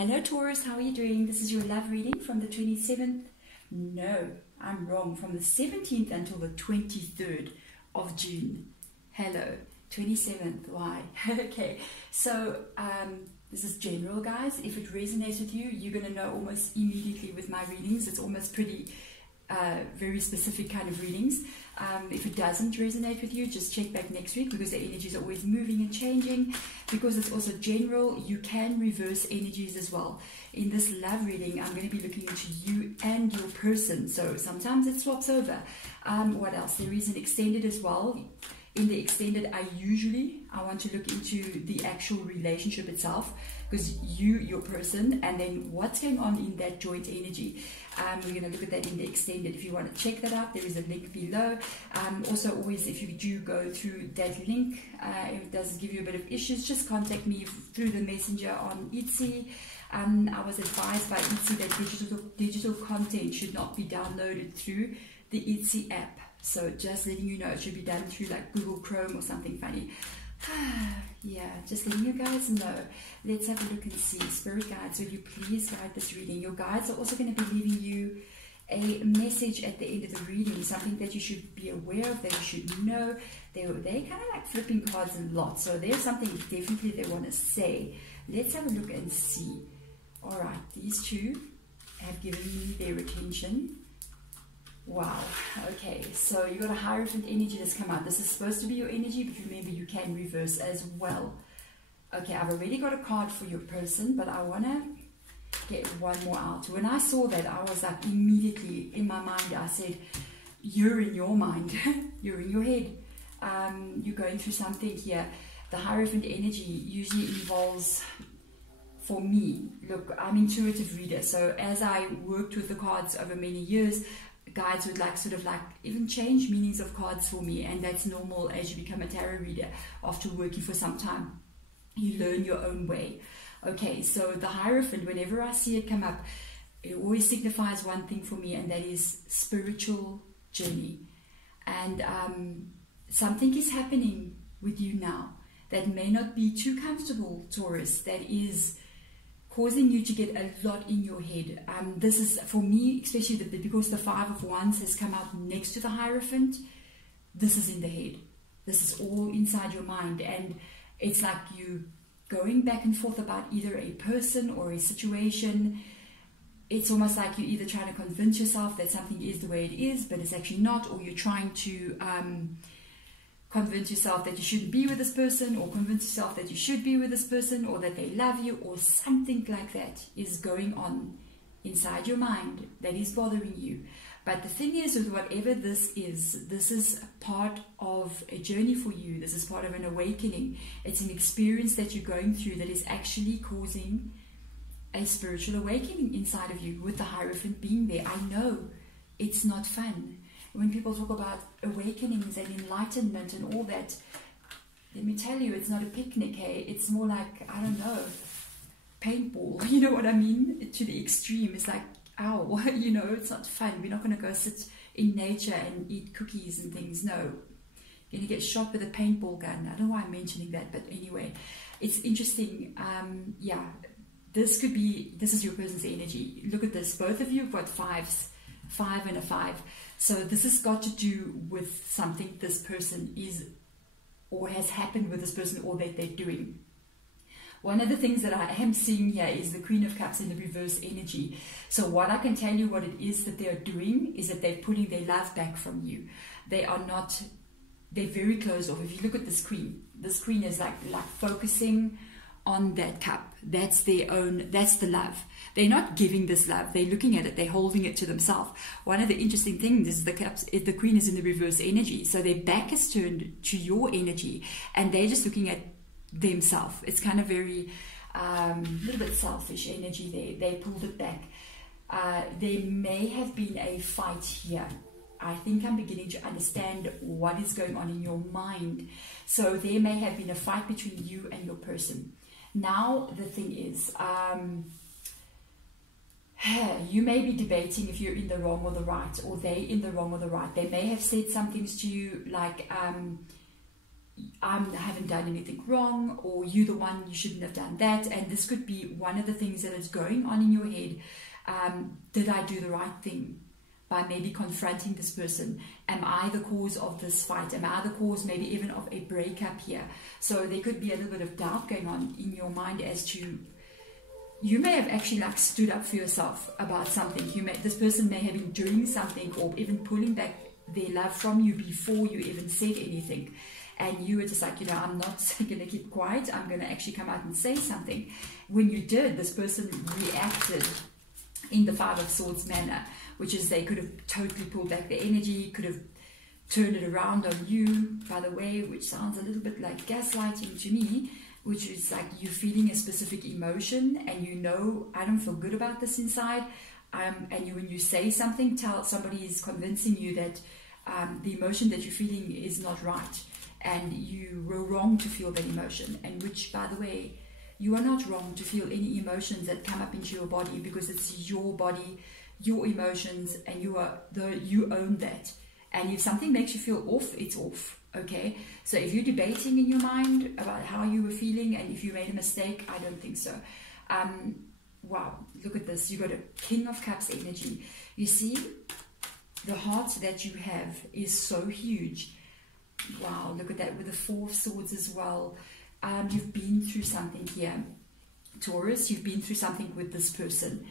Hello Taurus, how are you doing? This is your love reading from the 27th. No, I'm wrong. From the 17th until the 23rd of June. Hello, 27th. Why? Okay, so this is general, guys. If it resonates with you, you're going to know almost immediately with my readings. It's almost pretty very specific kind of readings. If it doesn't resonate with you, just check back next week, because the energies are always moving and changing. Because it's also general, you can reverse energies as well. In this love reading, I'm going to be looking into you and your person, so sometimes it swaps over. What else? There is an extended as well. In the extended, I want to look into the actual relationship itself, because your person, and then what's going on in that joint energy. We're going to look at that in the extended. If you want to check that out, there is a link below. Also, always, if you do go through that link, if it does give you a bit of issues, just contact me through the messenger on Etsy. I was advised by Etsy that digital content should not be downloaded through the Etsy app. So just letting you know, it should be done through like Google Chrome or something funny. Yeah, just letting you guys know. Let's have a look and see. Spirit guides, will you please guide this reading? Your guides are also going to be leaving you a message at the end of the reading, something that you should be aware of, that you should know. They kind of like flipping cards a lot, so there's something definitely they want to say. Let's have a look and see. Alright, these two have given me their attention. Wow, okay, so you got a Hierophant energy that's come out. This is supposed to be your energy, but remember, you can reverse as well. Okay, I've already got a card for your person, but I want to get one more out. When I saw that, I was like, immediately in my mind, I said, you're in your mind, you're in your head. You're going through something here. The Hierophant energy usually involves, for me, look, I'm an intuitive reader, so as I worked with the cards over many years, guides would even change meanings of cards for me, and that's normal as you become a tarot reader. After working for some time, you learn your own way. Okay, so the Hierophant, whenever I see it come up, it always signifies one thing for me, and that is spiritual journey. And something is happening with you now that may not be too comfortable, Taurus, that is causing you to get a lot in your head. This is, for me, especially because the Five of Wands has come out next to the Hierophant, this is in the head. This is all inside your mind, and it's like you going back and forth about either a person or a situation. It's almost like you're either trying to convince yourself that something is the way it is, but it's actually not, or you're trying to convince yourself that you shouldn't be with this person, or convince yourself that you should be with this person, or that they love you, or something like that is going on inside your mind that is bothering you. But the thing is, with whatever this is part of a journey for you. This is part of an awakening. It's an experience that you're going through that is actually causing a spiritual awakening inside of you, with the Hierophant being there. I know it's not fun. When people talk about awakenings and enlightenment and all that, let me tell you, it's not a picnic, hey? It's more like, I don't know, paintball, you know what I mean? To the extreme. It's like, ow, you know, it's not fun. We're not going to go sit in nature and eat cookies and things. No, you're going to get shot with a paintball gun. I don't know why I'm mentioning that, but anyway, it's interesting. Yeah, this is your person's energy. Look at this. Both of you have got fives, 5 and a 5. So this has got to do with something this person is, or has happened with this person, or that they're doing. One of the things that I am seeing here is the Queen of Cups in the reverse energy. So what I can tell you what it is that they are doing is that they're putting their love back from you. They are not, they're very closed off. If you look at this queen is like focusing on that cup. That's their own, that's the love. They're not giving this love. They're looking at it. They're holding it to themselves. One of the interesting things is the Queen is in the reverse energy. So their back is turned to your energy, and they're just looking at themselves. It's kind of very, little bit selfish energy there. They pulled it back. There may have been a fight here. I think I'm beginning to understand what is going on in your mind. So there may have been a fight between you and your person. Now, the thing is, you may be debating if you're in the wrong or the right, or they in the wrong or the right. They may have said some things to you like, I haven't done anything wrong, or you're the one, you shouldn't have done that. And this could be one of the things that is going on in your head. Did I do the right thing by maybe confronting this person? Am I the cause of this fight? Am I the cause maybe even of a breakup here? So there could be a little bit of doubt going on in your mind as to, you may have actually like stood up for yourself about something. This person may have been doing something or even pulling back their love from you before you even said anything. And you were just like, I'm not going to keep quiet. I'm going to actually come out and say something. When you did, this person reacted in the Five of Swords manner, which is they could have totally pulled back their energy, could have turned it around on you, by the way, which sounds a little bit like gaslighting to me, which is like you feeling a specific emotion and I don't feel good about this inside. And when you say something, somebody is convincing you that the emotion that you're feeling is not right. And you were wrong to feel that emotion, and which, by the way, you are not wrong to feel any emotions that come up into your body, because it's your body, your emotions, and you own that. And if something makes you feel off, it's off. Okay, so if you're debating in your mind about how you were feeling and if you made a mistake, I don't think so. Wow, look at this. You got a King of Cups energy. You see, the heart that you have is so huge. Wow, look at that with the Four of Swords as well. You've been through something here, Taurus. You've been through something with this person.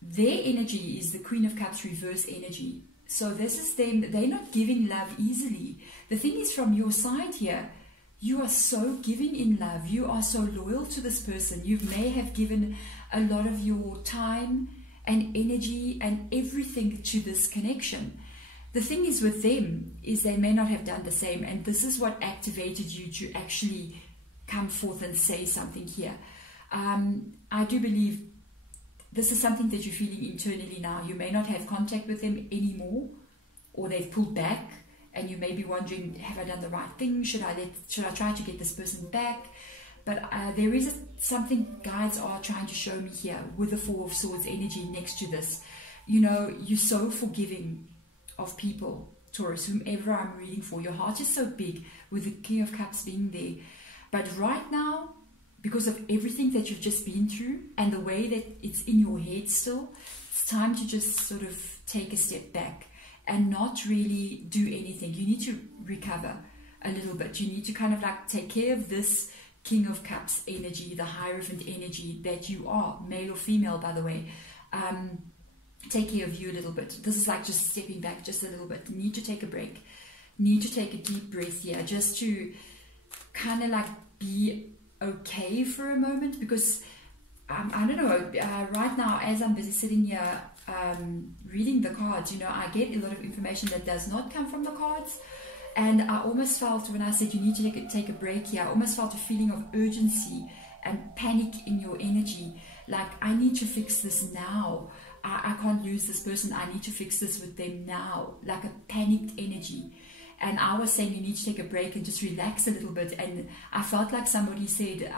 Their energy is the Queen of Cups reverse energy. So this is them. They're not giving love easily. The thing is, from your side here, you are so giving in love. You are so loyal to this person. You may have given a lot of your time and energy and everything to this connection. The thing is with them is they may not have done the same, and this is what activated you to actually come forth and say something here. I do believe this is something that you're feeling internally now. You may not have contact with them anymore, or they've pulled back, and you may be wondering, have I done the right thing? Should I try to get this person back? But there is something guides are trying to show me here with the Four of Swords energy next to this. You're so forgiving of people, Taurus, whomever I'm reading for. Your heart is so big with the King of Cups being there. But right now, because of everything that you've just been through and the way that it's in your head still, it's time to just sort of take a step back and not really do anything. You need to recover a little bit. You need to kind of like take care of this King of Cups energy, the Hierophant energy that you are, male or female, by the way. Take care of you a little bit. This is like just stepping back just a little bit. Need to take a break. Need to take a deep breath here just to kind of like be okay for a moment, because I don't know, right now as I'm busy sitting here reading the cards, I get a lot of information that does not come from the cards, and I almost felt, when I said you need to take a break here, I almost felt a feeling of urgency and panic in your energy, like I need to fix this now. I can't lose this person. I need to fix this with them now, like a panicked energy. And I was saying you need to take a break and just relax a little bit. And I felt like somebody said,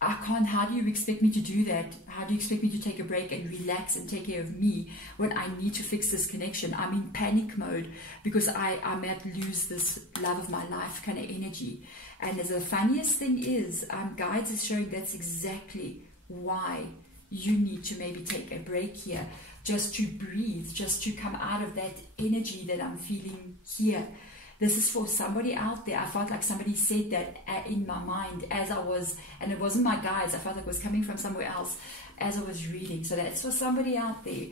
I can't, how do you expect me to do that? How do you expect me to take a break and relax and take care of me when I need to fix this connection? I'm in panic mode because I might lose this love of my life kind of energy. And the funniest thing is, guides is showing that's exactly why you need to maybe take a break here, just to breathe, just to come out of that energy that I'm feeling here. This is for somebody out there. I felt like somebody said that in my mind as I was, and it wasn't my guides, I felt like it was coming from somewhere else as I was reading. So that's for somebody out there.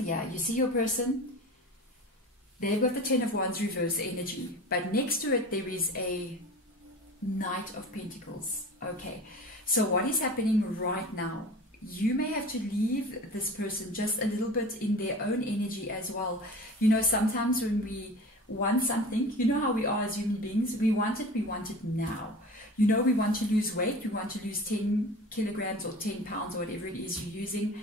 Yeah, you see your person, they've got the Ten of Wands reverse energy, but next to it there is a Knight of Pentacles. Okay, so what is happening right now? You may have to leave this person just a little bit in their own energy as well. Sometimes when we want something, how we are as human beings, we want it now. We want to lose weight, we want to lose 10 kilograms or 10 pounds or whatever it is you're using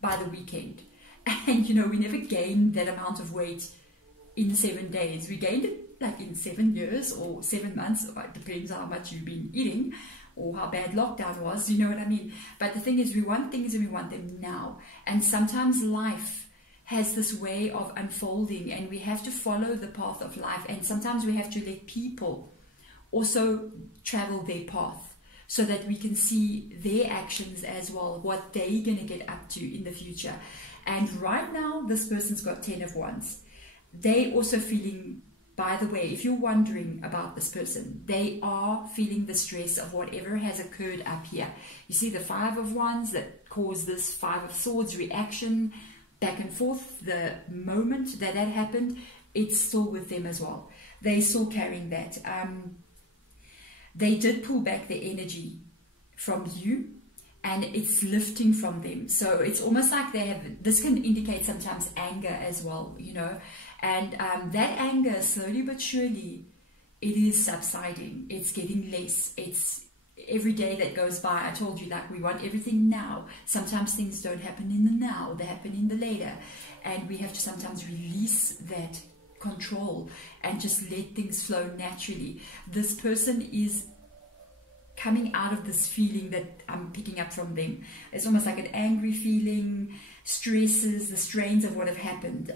by the weekend. And we never gain that amount of weight in 7 days. We gained it like in 7 years or 7 months. It depends how much you've been eating or how bad lockdown was, you know what I mean? But the thing is, we want things and we want them now. And sometimes life has this way of unfolding, and we have to follow the path of life, and sometimes we have to let people also travel their path so that we can see their actions as well, what they're going to get up to in the future. And right now, this person's got 10 of Wands. They also feeling, by the way, if you're wondering about this person, they are feeling the stress of whatever has occurred up here. You see the 5 of Wands that caused this 5 of Swords reaction, back and forth. The moment that happened, it's still with them as well. They're still carrying that. They did pull back the energy from you, and it's lifting from them. So it's almost like they have, this can indicate sometimes anger as well, you know, and that anger, slowly but surely, it is subsiding. It's getting less. It's every day that goes by. I told you, like, we want everything now. Sometimes things don't happen in the now, they happen in the later, and we have to sometimes release that control and just let things flow naturally. This person is coming out of this feeling that I'm picking up from them. It's almost like an angry feeling, stresses, the strains of what have happened.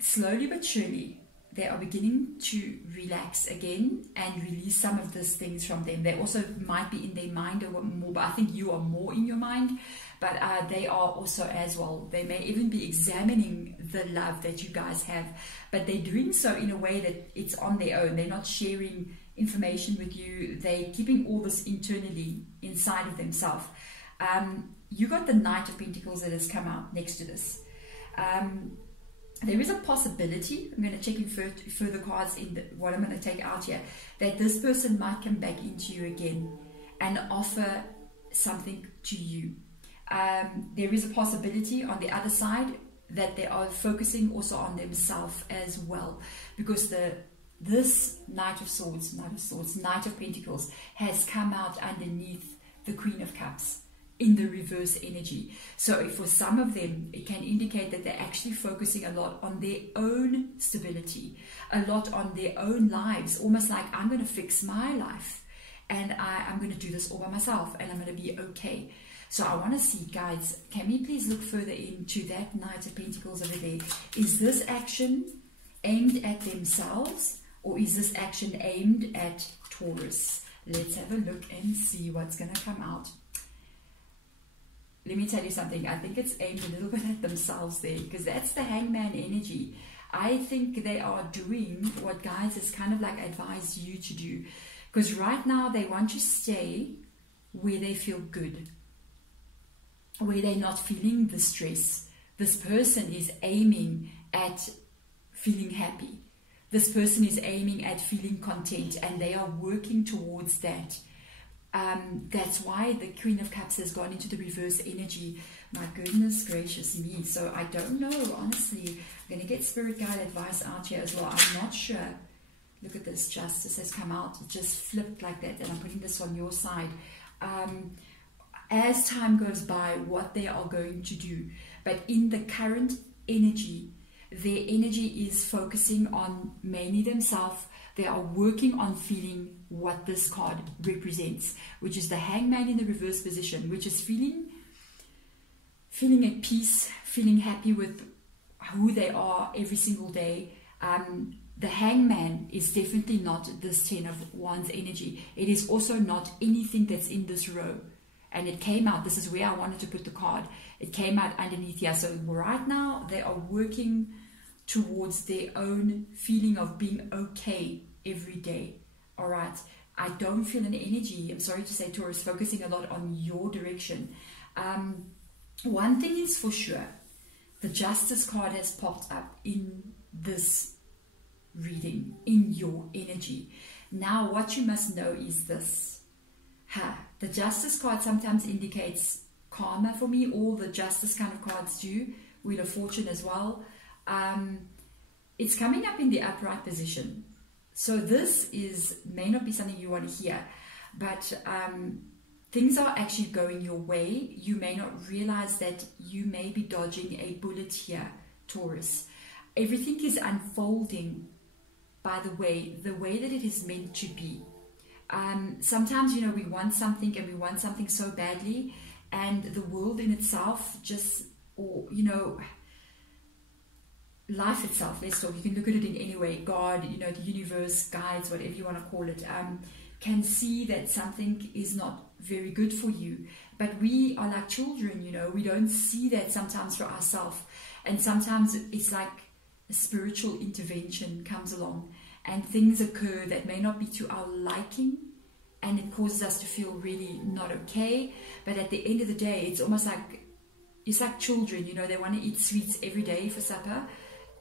Slowly but surely, they are beginning to relax again and release some of these things from them. They also might be in their mind or more, but I think you are more in your mind. But they are also as well. They may even be examining the love that you guys have, but they're doing so in a way that it's on their own. They're not sharing information with you. They're keeping all this internally inside of themselves. You got the Knight of Pentacles that has come out next to this. There is a possibility, I'm going to check in further cards in what I'm going to take out here, that this person might come back into you again and offer something to you. There is a possibility on the other side that they are focusing also on themselves as well, because this Knight of Swords, Knight of Pentacles has come out underneath the Queen of Cups in the reverse energy. So for some of them, it can indicate that they're actually focusing a lot on their own stability, a lot on their own lives, almost like, I'm going to fix my life and I'm going to do this all by myself and I'm going to be okay. So I want to see, guys, can we please look further into that Knight of Pentacles over there? Is this action aimed at themselves, or is this action aimed at Taurus? Let's have a look and see what's going to come out. Let me tell you something. I think it's aimed a little bit at themselves there, because that's the Hangman energy. I think they are doing what guides has kind of like advised you to do, because right now they want to stay where they feel good, where they're not feeling the stress. This person is aiming at feeling happy. This person is aiming at feeling content, and they are working towards that. That's why the Queen of Cups has gone into the reverse energy. My goodness gracious me. So I don't know, honestly. I'm going to get spirit guide advice out here as well. I'm not sure. Look at this. Justice has come out. It just flipped like that. And I'm putting this on your side. As time goes by, what they are going to do. But in the current energy, their energy is focusing on mainly themselves. They are working on feeling what this card represents, which is the Hangman in the reverse position, which is feeling at peace, feeling happy with who they are every single day. The Hangman is definitely not this 10 of Wands energy. It is also not anything that's in this row. And it came out, this is where I wanted to put the card. It came out underneath here. So right now they are working towards their own feeling of being okay every day. All right. I don't feel an energy, I'm sorry to say, Taurus, focusing a lot on your direction. One thing is for sure, the Justice card has popped up in this reading, in your energy. Now, what you must know is this. The Justice card sometimes indicates karma for me. All the Justice kind of cards do. Wheel of Fortune as well. It's coming up in the upright position. So this may not be something you want to hear, but things are actually going your way. You may not realize that you may be dodging a bullet here, Taurus. Everything is unfolding by the way that it is meant to be. Sometimes, you know, we want something and we want something so badly, and the world in itself just, or, you know, life itself, let's talk, you can look at it in any way, God, you know, the universe, guides, whatever you want to call it, can see that something is not very good for you. But we are like children, you know, we don't see that sometimes for ourselves. And sometimes it's like a spiritual intervention comes along and things occur that may not be to our liking, and it causes us to feel really not okay. But at the end of the day, it's almost like, it's like children, you know, they want to eat sweets every day for supper,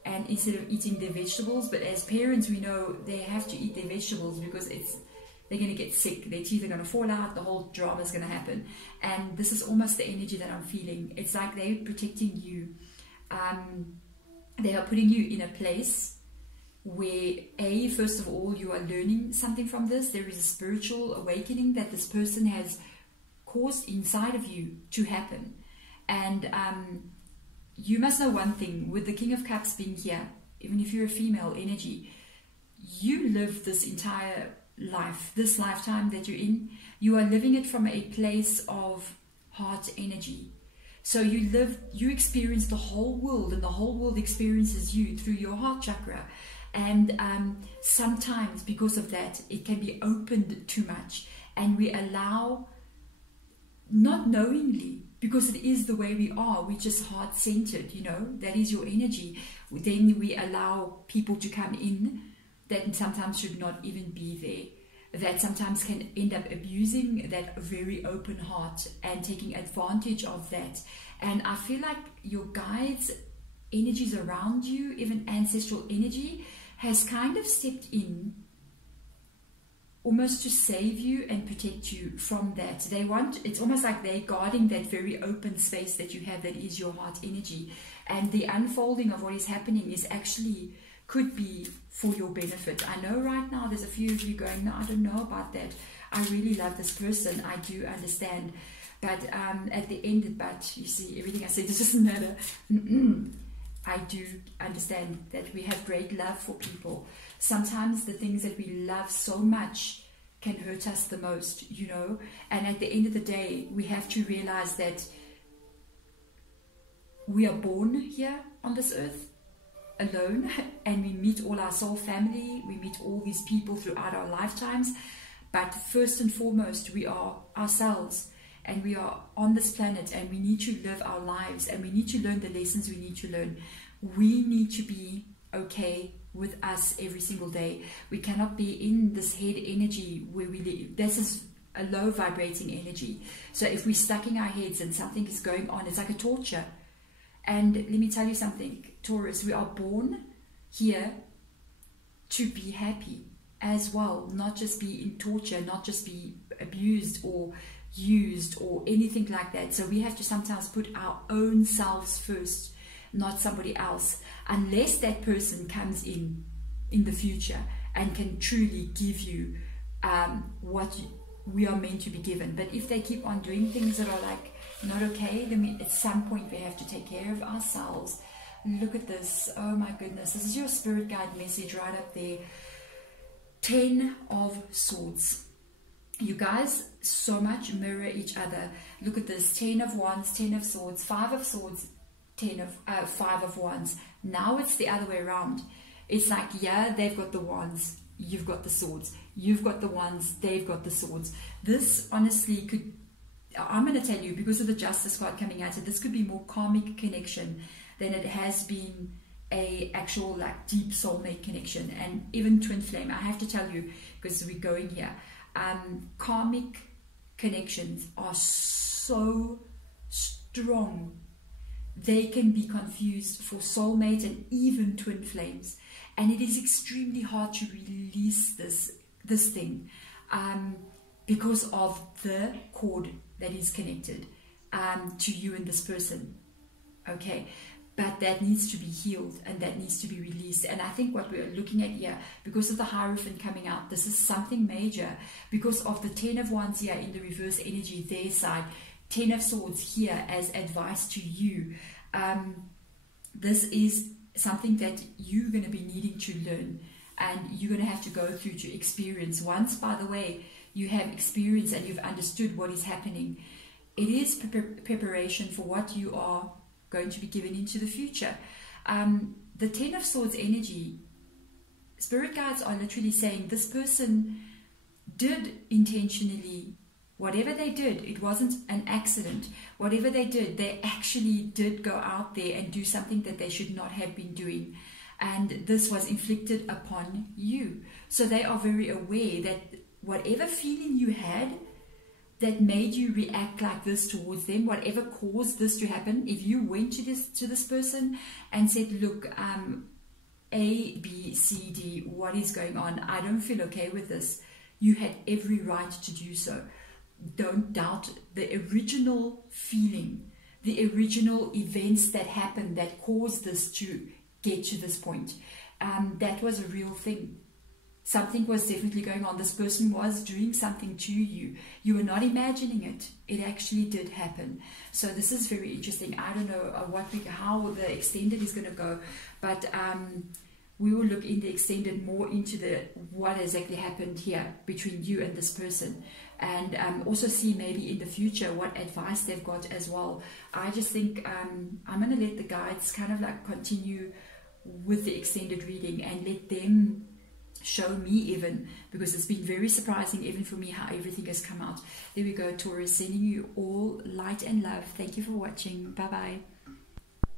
and instead of eating their vegetables. But as parents, we know they have to eat their vegetables because they're going to get sick, their teeth are going to fall out, the whole drama is going to happen. And this is almost the energy that I'm feeling. It's like they're protecting you. They are putting you in a place where, first of all, you are learning something from this. There is a spiritual awakening that this person has caused inside of you to happen. And you must know one thing, with the King of Cups being here, even if you're a female energy, you live this entire life, this lifetime that you're in, you are living it from a place of heart energy. So you experience the whole world, and the whole world experiences you through your heart chakra. And sometimes because of that, it can be opened too much, and we allow, not knowingly, because it is the way we are, we're just heart-centered, you know, that is your energy. Then we allow people to come in that sometimes should not even be there, that sometimes can end up abusing that very open heart and taking advantage of that. And I feel like your guides, energies around you, even ancestral energy, has kind of stepped in almost to save you and protect you from that. It's almost like they're guarding that very open space that you have, that is your heart energy. And the unfolding of what is happening is actually, could be for your benefit. I know right now there's a few of you going, no, I don't know about that. I really love this person. I do understand. But at the end, but you see, everything I said, it doesn't matter. I do understand that we have great love for people. Sometimes the things that we love so much can hurt us the most, you know. And at the end of the day, we have to realize that we are born here on this earth alone, and we meet all our soul family, we meet all these people throughout our lifetimes, but first and foremost, we are ourselves, and we are on this planet, and we need to live our lives, and we need to learn the lessons we need to learn. We need to be okay with us every single day. We cannot be in this head energy where we live. This is a low vibrating energy. So if we're stuck in our heads and something is going on, it's like a torture. And let me tell you something, Taurus, we are born here to be happy as well, not just be in torture, not just be abused or used or anything like that. So we have to sometimes put our own selves first, not somebody else, unless that person comes in the future and can truly give you what we are meant to be given. But if they keep on doing things that are like not okay, then at some point we have to take care of ourselves. Look at this. Oh my goodness, this is your spirit guide message right up there. 10 of Swords. You guys so much mirror each other. Look at this. 10 of Wands, 10 of Swords, 5 of Swords, 5 of Wands. Now it's the other way around. It's like, yeah, they've got the Wands, you've got the Swords. You've got the Wands, they've got the Swords. This honestly could, I'm going to tell you, because of the Justice card coming out, this could be more karmic connection than it has been a actual like deep soulmate connection. And even twin flame, I have to tell you, because we're going here, karmic connections are so strong. They can be confused for soulmates and even twin flames, and it is extremely hard to release this thing because of the cord that is connected to you and this person. Okay, but that needs to be healed and that needs to be released. And I think what we're looking at here, because of the Hierophant coming out, this is something major, because of the 10 of Wands here in the reverse energy, their side, 10 of Swords here as advice to you. This is something that you're going to be needing to learn, and you're going to have to go through to experience. Once, by the way, you have experienced and you've understood what is happening, it is preparation for what you are going to be given into the future. the Ten of Swords energy, spirit guides are literally saying this person did intentionally, whatever they did, it wasn't an accident. Whatever they did, they actually did go out there and do something that they should not have been doing. And this was inflicted upon you. So they are very aware that whatever feeling you had that made you react like this towards them, whatever caused this to happen, if you went to this person and said, look, A, B, C, D, what is going on? I don't feel okay with this. You had every right to do so. Don't doubt the original feeling, the original events that happened that caused this to get to this point. That was a real thing. Something was definitely going on. This person was doing something to you. You were not imagining it. It actually did happen. So this is very interesting. I don't know how the extended is going to go, but we will look in the extended more into what exactly happened here between you and this person, and also see maybe in the future what advice they've got as well. I just think I'm going to let the guides kind of like continue with the extended reading and let them show me, even because it's been very surprising even for me how everything has come out. There we go, Taurus, sending you all light and love. Thank you for watching. Bye bye.